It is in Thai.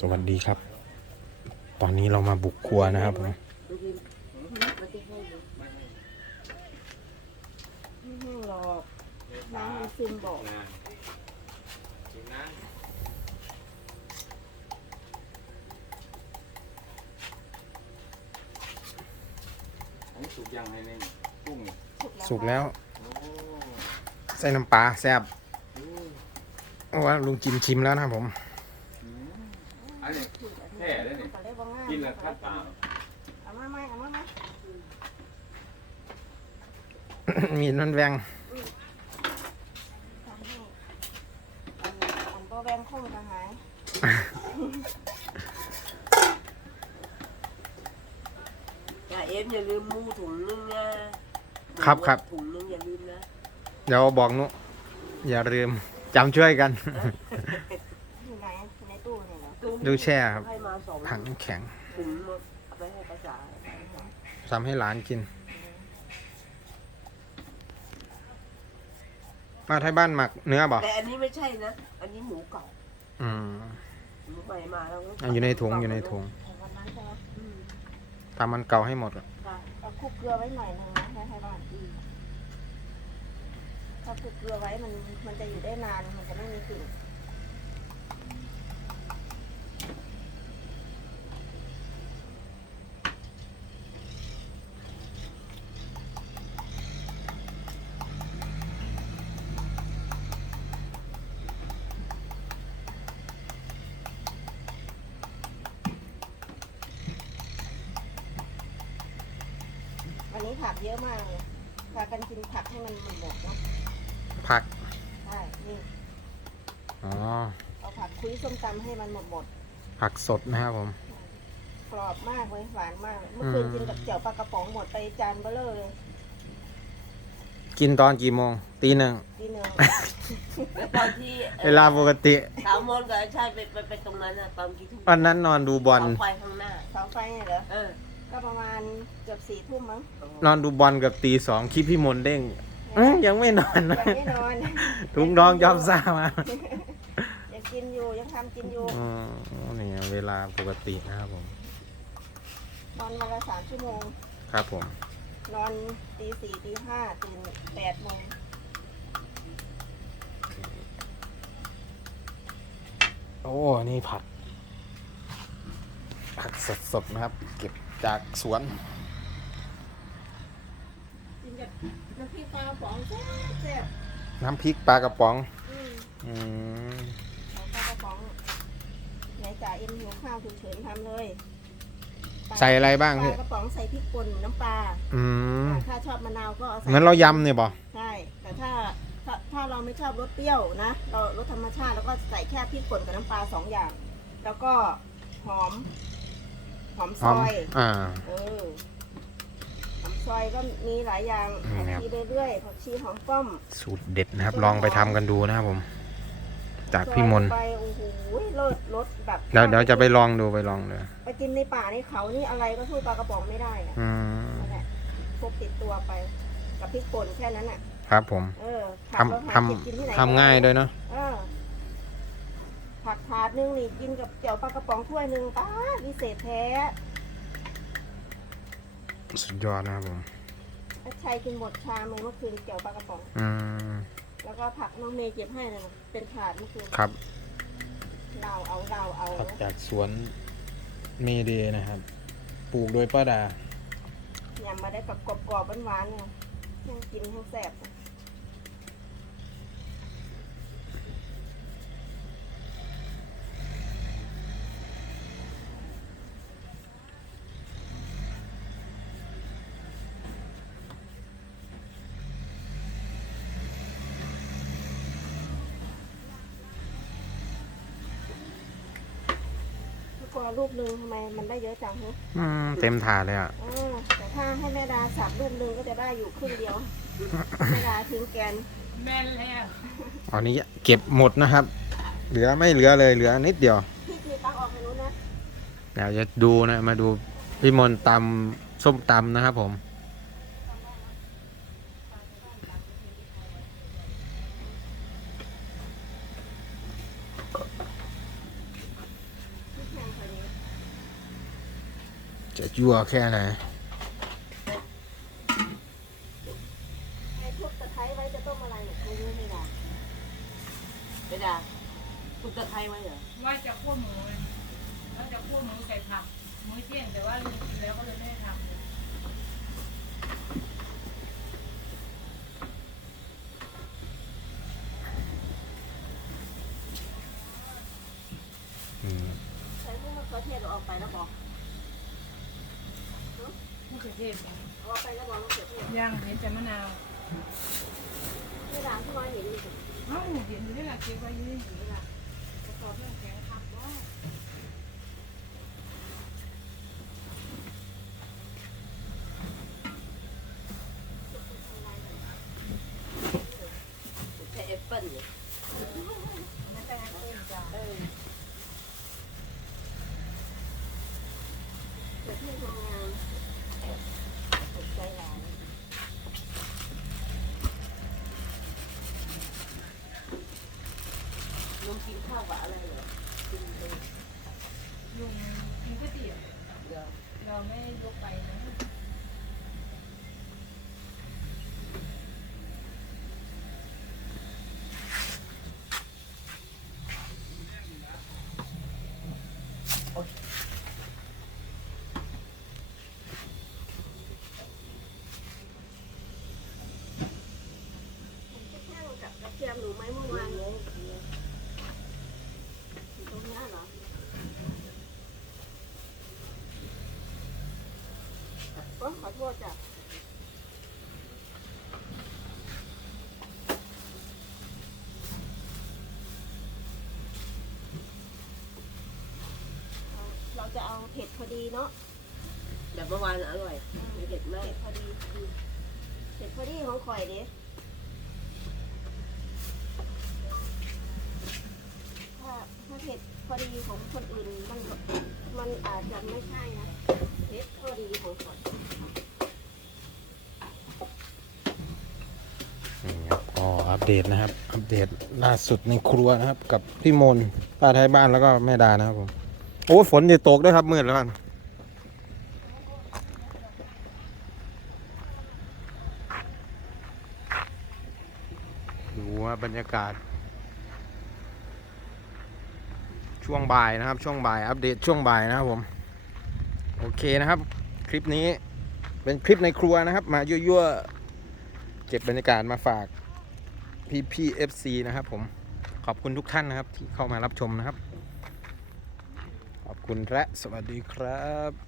สวัสดีครับ ตอนนี้เรามาบุกครัวนะครับผมไม่แห้งหรอกน้ำมันซึมบอกอันนี้สุกยังไงเนี่ยกุ้งเนี่ยสุกแล้วโอ้ใส่น้ำปลาแซ่บเพราะว่าลุงจิมชิมแล้วนะครับผมอืม อันนี้แท้เลยนี่กินแล้วข้าวเปล่าเอามาไหมเอามาไหมมีนันแวงทำให้อันอันก็แวงคงกระหายจ่าเอฟอย่าลืมมูถุงนึงนะครับครับ ถุงนึงอย่าลืมนะเดี๋ยวบอกนุอย่าลืมจำช่วยกัน อยู่ไหนในตู้เนี่ย ดูแช่ครับให้มาสองถังแข็งถุงหมดเอาไปให้ภาษาทำให้หลานกิน มาไทยบ้านหมักเนื้อบอกแต่อันนี้ไม่ใช่นะ อันนี้หมูเก่า อืมหมูใหม่มาแล้วอะอยู่ในถุงอยู่ในถุงของวันนั้นใช่ไหมอืมทำมันเก่าให้หมดอะค่ะเอาคลุกเกลือไว้หน่อยหนึงนะให้ให้บ้านอืมถ้าคลุกเกลือไว้มันมันจะอยู่ได้นานมันจะไม่มีกลิ่น ผักเยอะมากเลยพากันกินผักให้มันหมดหมดเนาะผัก ใช่นี่อ๋อ เอาผักคุยส้มตำให้มันหมดหมดผักสดนะครับผมกรอบมากเลยหวานมากเมื่อคืนอืมกินกับเจียวปลากระป๋องหมดไปจานเบลเลอร์เลยกินตอนกี่โมง ตีหนึ่ง ทีหนึ่งแล้วตอนที่อ่อเวลาปกติ สาวมนกับไอ้ชายไปไปไปตรงนั้นน่ะตอนกี่ทุ่มวันนั้นนอนดูบอล เสาไฟข้างหน้าเสาไฟเนี่ยเหรอ เออ ก็ประมาณเกือบสี่ทุ่มมั้งนอนดูบอลกับตีสองคลิปพี่มนต์เด้งเอ้ยยังไม่นอนนะยังไม่นอนทุงน้องยอมซ่ามายังกินอยู่ยังทำกินอยู่อ๋อนี่เวลาปกตินะครับผมนอนวันละสามชั่วโมง ครับผม นอนตีสี่ตีห้าตื่นแปดโมงโอ้ นี่ผัก ผักสดๆนะครับ เก็บ จากสวนกินกับน้ำพริกปลากระป๋องแซ่บแซ่บน้ำพริกปลากระป๋องอืมอืมเอาปลากระป๋องไหนจ่าเอ็มหิวข้าวเฉินๆทำเลยปลาใส่อะไรบ้างปพี่ลากระป๋องใส่พริกป่นน้ำปลาอืมถ้าชอบมะนาวก็เอาใส่เหมือนเรายำเนี่ยบอใช่ แต่ถ้าถ้าถ้าเราไม่ชอบรสเปรี้ยวนะ เรารสธรรมชาติแล้วก็ใส่แค่พริกป่นกับน้ำปลาสองอย่าง แล้วก็หอม หอมหซอมอยอ่า เออหอมซอยก็มีหลายอย่างอืมผักครับ ชีเรื่อยๆผักชีหอมป้อมสูตรเด็ดนะครับ ลองไปทำกันดูนะครับผม จากพี่มนต์ซอยไปโอ้โหเลิศรสแบบเดี๋ยวเดี๋ยวจะไปลองดูไปลองดูไปกินในป่าในเขานี่อะไรก็สู้ปลากระป๋องไม่ได้อะอืมนั่นแหละพกติดตัวไป กับพริกป่นแค่นั้นอะ ครับผมเออผักเราทำหาทเก็บกินที่ไหนำทำง่ายด้วยเนาะ เออ ผักถาดนึงนี่กินกับเจียวปลากระป๋องถ้วยหนึ่งป้าดวิเศษแท้สุดยอดนะครับผมถ้าชัยกินหมดชามเลยเมื่อคืนเจียวปลากระป๋อง อืมแล้วก็ผักน้องเมย์เก็บให้เลยนะเป็นถาดเมื่อคืนครับเราเอาเราเอาผักจากสวนเมเดย์นะครับ ปลูกโดยป้าดายำมาได้กับกรอบๆหวานๆเนี่ยยังกินทั้งแซ่บ กว่าลูกหนึ่งทำไมมันได้เยอะจังฮะอืมเต็มถาดเลยอะอ่าแต่ถ้าให้แม่ดาสับลูกหนึ่งก็จะได้อยู่ครึ่งเดียว แม่ดาทิ้งแกนแม่นแล้วอันนี้เก็บหมดนะครับ เหลือไม่เหลือเลยเหลือนิดเดียวพี่คือตักออกไปนู้นนะ เดี๋ยวจะดูนะมาดูพี่มนต์ตำส้มตำนะครับผม พ จะยั่วแค่ไหน ไอ้ทุบตะไคร้ไว้จะต้มอะไรเนี่ยไม่รู้ไม่ได้ ไม่ได้ถูกตะไคร้ไหมเหรอ ว่าจะคั่วหมูเลยว่าจะคั่วหมูใส่ผักมื้อเที่ยงแต่ว่าลุงกินแล้วก็เลยไม่ได้ทำเลย อืม ใส่พวกมะเขือเทศเอาออกไปแล้วบอก มะเขือเทศเอาไปแล้วบอกมะเขือเทศย่างเห็นแต่มะนาวไม่ด่างที่น้อยเห็นอยู่เอ้าเห็นอยู่นี่แหละเก็บไว้อยู่นี่อยู่นี่แหละกระสอบเรื่องแข็งขับว่าใช้แอปเปิ้ลเนี่ยไม่แอปเปิ้ลจ้ะเออเขือเทศทำงาน ลุงกินข้าวกับอะไรเหรอกินเลยลุงกินก๋วยเตี๋ยวเดี๋ยวเราไม่ยกไปนะ แห้งกับกระเทียมหนูไหมเมื่อวาน เลย อยู่ตรงนี้เหรอ ขอโทษจ้ะเราจะเอาเผ็ดพอดีเนาะแบบเมื่อวานอร่อยไม่เผ็ดมากเผ็ดพอดี เผ็ดพอดีของข่อยเด้ถ้าถ้าเผ็ดพอดีของคนอื่นมันมันอาจจะไม่ใช่นะเผ็ดพอดีของข่อย นี่ครับอ๋ออัป เดตนะครับ อัปเดตล่าสุดในครัวนะครับ กับพี่มนป้าไทยบ้านแล้วก็แม่ดานะครับผมโอ้ฝนจะตกด้วยครับมืดแล้วกันดูว่าบรรยากาศ ช่วงบ่ายนะครับ ช่วงบ่ายอัปเดตช่วงบ่ายนะครับผม โอเคนะครับ คลิปนี้เป็นคลิปในครัวนะครับ มายั่วๆเก็บบรรยากาศมาฝาก พี่พี่เอฟซีนะครับผมขอบคุณทุกท่านนะครับที่เข้ามารับชมนะครับ ขอบคุณและสวัสดีครับ